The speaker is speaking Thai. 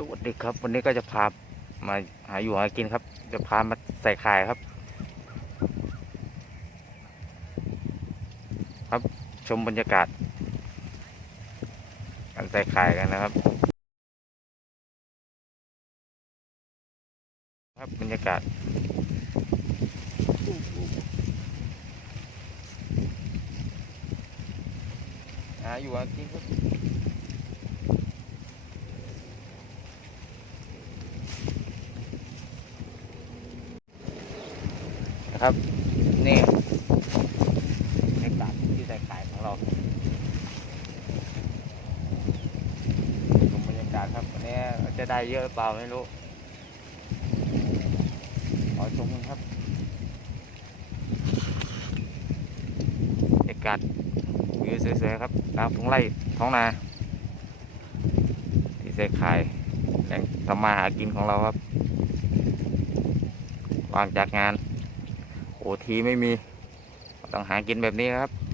สวัสดีครับ วันนี้ก็จะพามาหาอยู่หากินครับ จะพามาใส่ไข่ครับ ครับชมบรรยากาศการใส่ไข่กันนะครับ ครับบรรยากาศหาอยู่หากินครับ นะครับ นี่บรรยากาศที่ใส่ขายของเราชมบรรยากาศครับวันนี้จะได้เยอะหรือเปล่าไม่รู้ขอชมกันครับบรรยากาศวิวสวยๆครับตามท้องไร่ท้องนา ที่ใส่ขายแหล่งทำมาหากินของเราครับ วางจากงาน โอทีไม่มี ต้องหากินแบบนี้ครับ